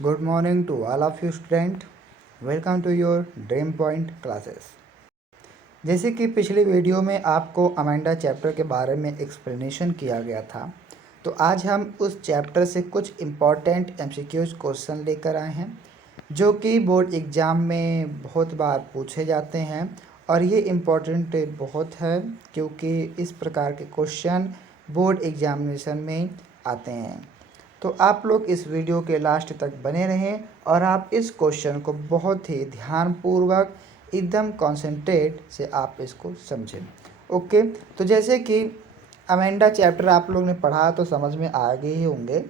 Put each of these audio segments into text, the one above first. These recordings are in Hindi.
Good morning to all of you student. Welcome to your Dream Point classes. जैसे कि पिछली वीडियो में आपको अमेंडा चैप्टर के बारे में एक्सप्लेनेशन किया गया था, तो आज हम उस चैप्टर से कुछ इम्पॉर्टेंट एमसीक्यूज क्वेश्चन लेकर आए हैं जो कि बोर्ड एग्ज़ाम में बहुत बार पूछे जाते हैं और ये इम्पॉर्टेंट बहुत है क्योंकि इस प्रकार के क्वेश्चन बोर्ड एग्जामिनेशन में आते हैं। तो आप लोग इस वीडियो के लास्ट तक बने रहें और आप इस क्वेश्चन को बहुत ही ध्यानपूर्वक एकदम कॉन्सेंट्रेट से आप इसको समझें। ओके, तो जैसे कि अमेंडा चैप्टर आप लोग ने पढ़ा तो समझ में आ गए ही होंगे,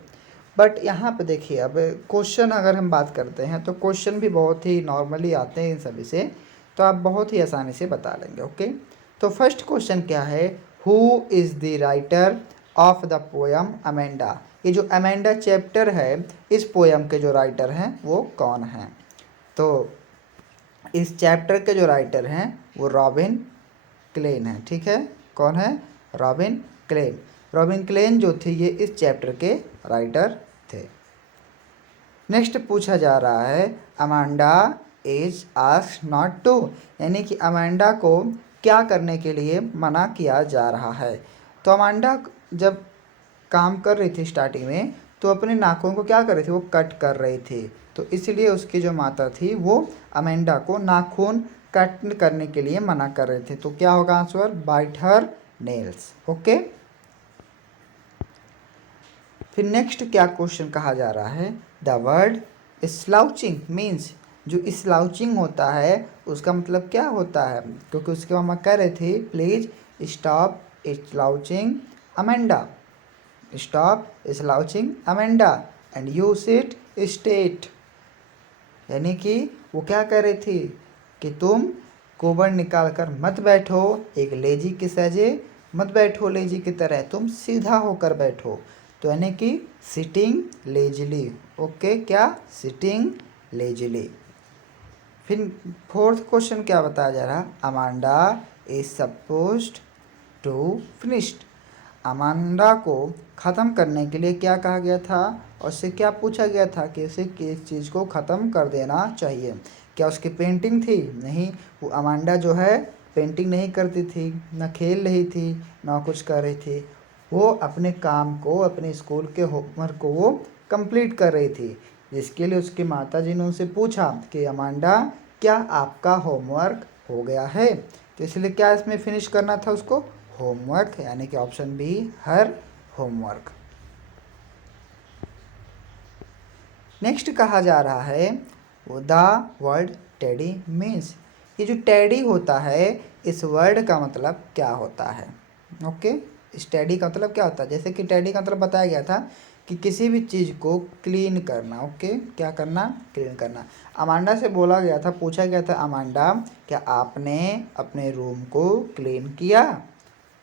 बट यहाँ पे देखिए अब क्वेश्चन अगर हम बात करते हैं तो क्वेश्चन भी बहुत ही नॉर्मली आते हैं इन सभी से, तो आप बहुत ही आसानी से बता लेंगे। ओके, तो फर्स्ट क्वेश्चन क्या है, who is the writer of the poem Amanda. ये जो अमेंडा चैप्टर है इस पोयम के जो राइटर हैं वो कौन हैं। तो इस चैप्टर के जो राइटर हैं वो रॉबिन क्लेन है। ठीक है, कौन है? Robin Klein. रॉबिन क्लेन जो थे ये इस चैप्टर के राइटर थे। नेक्स्ट पूछा जा रहा है Amanda is asked not to, यानी कि अमांडा को क्या करने के लिए मना किया जा रहा है। तो अमांडा जब काम कर रही थी स्टार्टिंग में तो अपने नाखून को क्या कर रही थी, वो कट कर रही थी, तो इसलिए उसकी जो माता थी वो अमेंडा को नाखून कट करने के लिए मना कर रहे थे। तो क्या होगा आंसर, बाइट हर नेल्स। ओके, फिर नेक्स्ट क्या क्वेश्चन कहा जा रहा है, द वर्ड स्लाउचिंग मीन्स, जो स्लाउचिंग होता है उसका मतलब क्या होता है, क्योंकि उसके मामा कह रहे थे please stop slouching Amanda, stop slouching Amanda and you sit state, यानी कि वो क्या कह रही थी कि तुम कोबड़ निकाल कर मत बैठो एक लेजी की सजे, मत बैठो लेजी की तरह, तुम सीधा होकर बैठो। तो यानी कि सिटिंग लेजली। ओके, क्या? Sitting lazily. फिर फोर्थ क्वेश्चन क्या बताया जा रहा, Amanda is supposed to finished. Amanda को ख़त्म करने के लिए क्या कहा गया था और उससे क्या पूछा गया था कि उसे किस चीज़ को ख़त्म कर देना चाहिए। क्या उसकी पेंटिंग थी? नहीं, वो अमांडा जो है पेंटिंग नहीं करती थी, ना खेल रही थी, ना कुछ कर रही थी, वो अपने काम को, अपने स्कूल के होमवर्क को वो कंप्लीट कर रही थी, जिसके लिए उसकी माता जी ने उनसे पूछा कि अमांडा क्या आपका होमवर्क हो गया है। तो इसलिए क्या इसमें फिनिश करना था उसको, होमवर्क, यानी कि option B her homework. Next कहा जा रहा है वो द वर्ड टेडी मीन्स, ये जो टेडी होता है इस वर्ड का मतलब क्या होता है। ओके, इस टेडी का मतलब क्या होता है, जैसे कि टेडी का मतलब बताया गया था कि किसी भी चीज़ को क्लीन करना। ओके, क्या करना, क्लीन करना। अमांडा से बोला गया था, पूछा गया था अमांडा क्या आपने अपने रूम को क्लीन किया,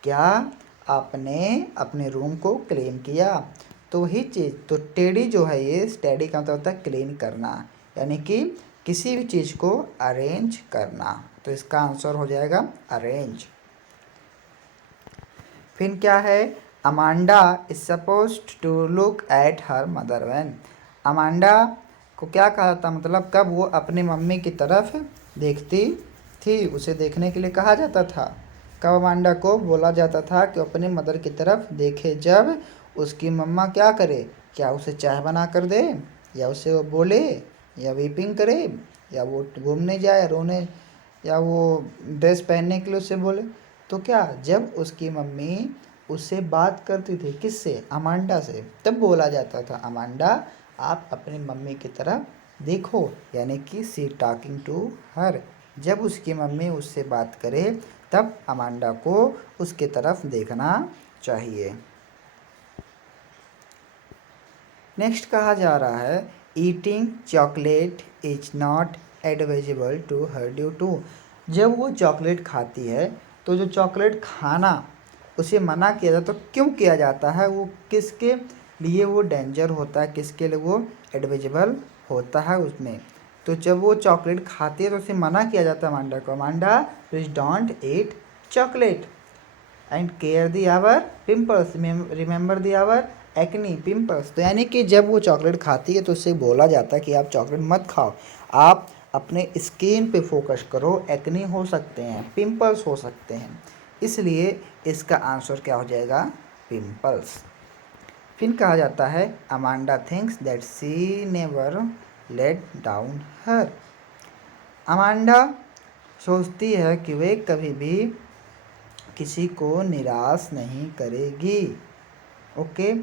क्या आपने अपने रूम को क्लीन किया। तो वही चीज़, तो टेडी जो है ये स्टेडी का मतलब होता है क्लीन करना, यानी कि किसी भी चीज़ को अरेंज करना। तो इसका आंसर हो जाएगा अरेंज। फिर क्या है, Amanda is supposed to look at her mother when. अमांडा को क्या कहा था, मतलब कब वो अपनी मम्मी की तरफ देखती थी, उसे देखने के लिए कहा जाता था। कब अमांडा को बोला जाता था कि अपने मदर की तरफ देखे, जब उसकी मम्मा क्या करे, क्या उसे चाय बना कर दे, या उसे वो बोले, या वीपिंग करे, या वो घूमने जाए रोने, या वो ड्रेस पहनने के लिए उसे बोले। तो क्या, जब उसकी मम्मी उससे बात करती थी, किससे, अमांडा से, तब बोला जाता था अमांडा आप अपनी मम्मी की तरफ देखो, यानी कि सी टॉकिंग टू हर। जब उसकी मम्मी उससे बात करे तब अमांडा को उसके तरफ देखना चाहिए। नेक्स्ट कहा जा रहा है eating chocolate is not advisable to her due to. जब वो चॉकलेट खाती है तो जो चॉकलेट खाना उसे मना किया जाता, तो क्यों किया जाता है, वो किसके लिए वो डेंजर होता है, किसके लिए वो एडवाइजेबल होता है उसमें। तो जब वो चॉकलेट खाती है तो उसे मना किया जाता है अमांडा को, Amanda please don't eat chocolate and care the our pimples, remember the our acne, pimples. तो यानी कि जब वो चॉकलेट खाती है तो उससे बोला जाता है कि आप चॉकलेट मत खाओ, आप अपने स्किन पे फोकस करो, एक्नी हो सकते हैं, पिंपल्स हो सकते हैं, इसलिए इसका आंसर क्या हो जाएगा, पिंपल्स। फिर कहा जाता है Amanda thinks that she never let down her. Amanda सोचती है कि वे कभी भी किसी को निराश नहीं करेगी। ओके,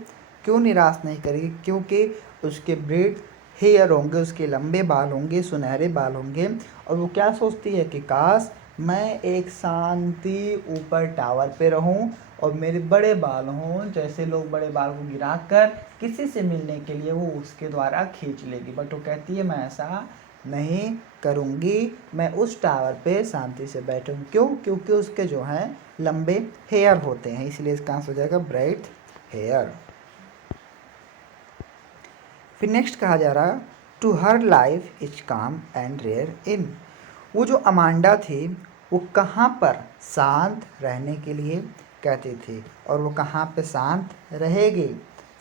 क्यों निराश नहीं करेगी, क्योंकि उसके ब्रेड हेयर होंगे, उसके लंबे बाल होंगे, सुनहरे बाल होंगे, और वो क्या सोचती है कि काश मैं एक शांति ऊपर टावर पे रहूं और मेरे बड़े बाल हों, जैसे लोग बड़े बाल को गिरा कर किसी से मिलने के लिए वो उसके द्वारा खींच लेगी, बट वो कहती है मैं ऐसा नहीं करूँगी, मैं उस टावर पे शांति से बैठूँ। क्यों, क्योंकि उसके जो हैं लंबे हेयर होते हैं, इसलिए इसका आंसर हो जाएगा ब्राइट हेयर। फिर नेक्स्ट कहा जा रहा है टू हर लाइफ इज काम एंड रेयर इन। वो जो अमांडा थी वो कहाँ पर शांत रहने के लिए कहती थी, और वो कहाँ पे शांत रहेगी,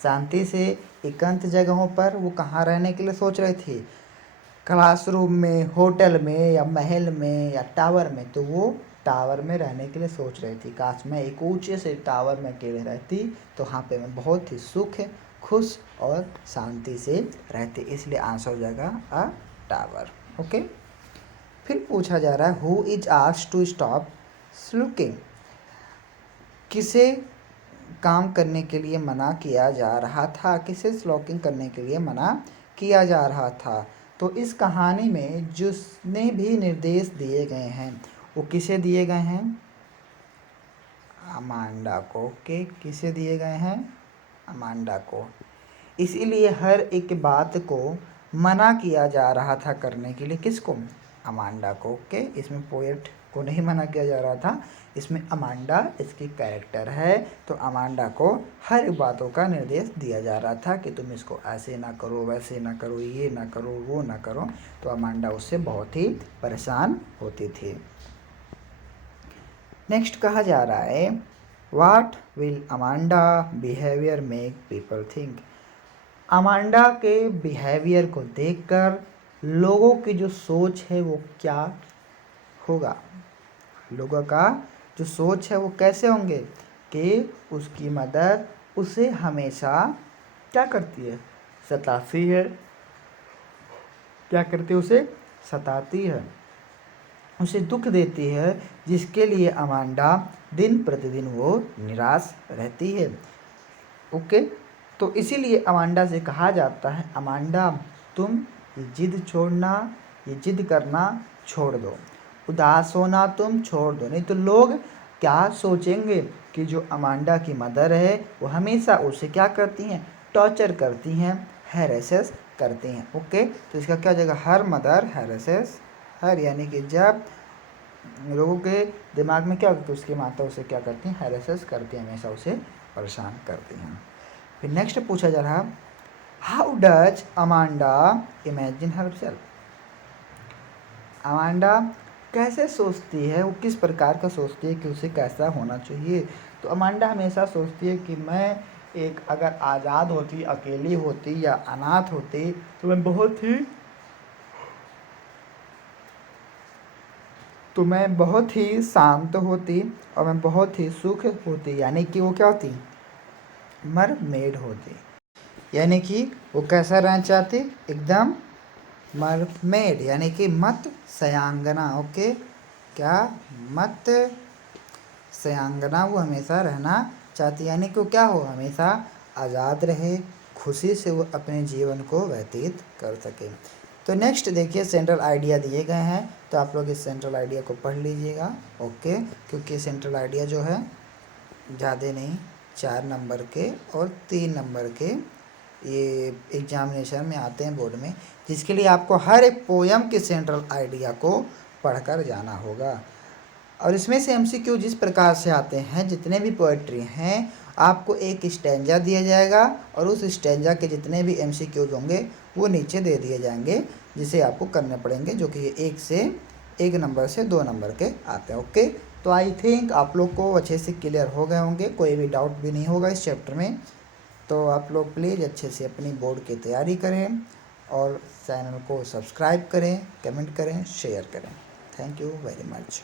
शांति से एकांत जगहों पर वो कहाँ रहने के लिए सोच रही थी, क्लासरूम में, होटल में, या महल में, या टावर में। तो वो टावर में रहने के लिए सोच रही थी, काश मैं एक ऊंचे से टावर में अकेले रहती तो वहाँ पे मैं बहुत ही सुख, खुश और शांति से रहती, इसलिए आंसर हो जाएगा अ टावर। ओके, फिर पूछा जा रहा है who is asked to stop smoking. किसे काम करने के लिए मना किया जा रहा था, किसे स्लॉकिंग करने के लिए मना किया जा रहा था। तो इस कहानी में जिसने भी निर्देश दिए गए हैं वो किसे दिए गए हैं, अमांडा को। ओके, किसे दिए गए हैं, अमांडा को। इसीलिए हर एक बात को मना किया जा रहा था करने के लिए, किसको, अमांडा को। ओके, इसमें पोएट को नहीं मना किया जा रहा था, इसमें अमांडा इसकी कैरेक्टर है, तो अमांडा को हर बातों का निर्देश दिया जा रहा था कि तुम इसको ऐसे ना करो, वैसे ना करो, ये ना करो, वो ना करो। तो अमांडा उससे बहुत ही परेशान होती थी। नेक्स्ट कहा जा रहा है what will Amanda behaviour make people think. Amanda के बिहेवियर को देखकर लोगों की जो सोच है वो क्या होगा, लोगों का जो सोच है वो कैसे होंगे, कि उसकी मदर उसे हमेशा क्या करती है, सताती है, क्या करती है, उसे सताती है, उसे दुख देती है, जिसके लिए अमांडा दिन प्रतिदिन वो निराश रहती है। ओके, तो इसीलिए अमांडा से कहा जाता है अमांडा तुम ये जिद छोड़ना, ये जिद करना छोड़ दो, उदास होना तुम छोड़ दो, नहीं तो लोग क्या सोचेंगे कि जो अमांडा की मदर है वो हमेशा उसे क्या करती हैं, टॉर्चर करती हैं, हैरेसेस करती हैं। ओके, तो इसका क्या हो जाएगा, हर मदर हैरेसेस हर, यानी कि जब लोगों के दिमाग में क्या होता है, उसकी माता उसे क्या करती हैं, हैरेसेस करती हैं, हमेशा उसे परेशान करती हैं। फिर नेक्स्ट पूछा जा रहा how does Amanda imagine herself. Amanda कैसे सोचती है, वो किस प्रकार का सोचती है कि उसे कैसा होना चाहिए। तो अमांडा हमेशा सोचती है कि मैं एक अगर आज़ाद होती, अकेली होती या अनाथ होती तो मैं बहुत ही शांत होती और मैं बहुत ही सुख होती, यानी कि वो क्या होती, मरमेड होती, यानी कि वो कैसा रहना चाहती, एकदम मरमेड, यानी कि मत सयांगना। ओके, क्या, मत सयांगना वो हमेशा रहना चाहती, यानी कि वो क्या हो, हमेशा आज़ाद रहे, खुशी से वो अपने जीवन को व्यतीत कर सके। तो नेक्स्ट देखिए सेंट्रल आइडिया दिए गए हैं, तो आप लोग इस सेंट्रल आइडिया को पढ़ लीजिएगा। ओके, क्योंकि सेंट्रल आइडिया जो है ज़्यादा नहीं, 4 नंबर के और 3 नंबर के ये एग्जामिनेशन में आते हैं बोर्ड में, जिसके लिए आपको हर एक पोयम के सेंट्रल आइडिया को पढ़कर जाना होगा। और इसमें से एमसीक्यू जिस प्रकार से आते हैं, जितने भी पोएट्री हैं आपको एक स्टैंजा दिया जाएगा और उस स्टैंजा के जितने भी एमसीक्यूज होंगे वो नीचे दे दिए जाएंगे, जिसे आपको करने पड़ेंगे, जो कि ये 1 नंबर से 2 नंबर के आते हैं। ओके, तो आई थिंक आप लोग को अच्छे से क्लियर हो गए होंगे, कोई भी डाउट भी नहीं होगा इस चैप्टर में। तो आप लोग प्लीज़ अच्छे से अपनी बोर्ड की तैयारी करें और चैनल को सब्सक्राइब करें, कमेंट करें, शेयर करें। Thank you very much.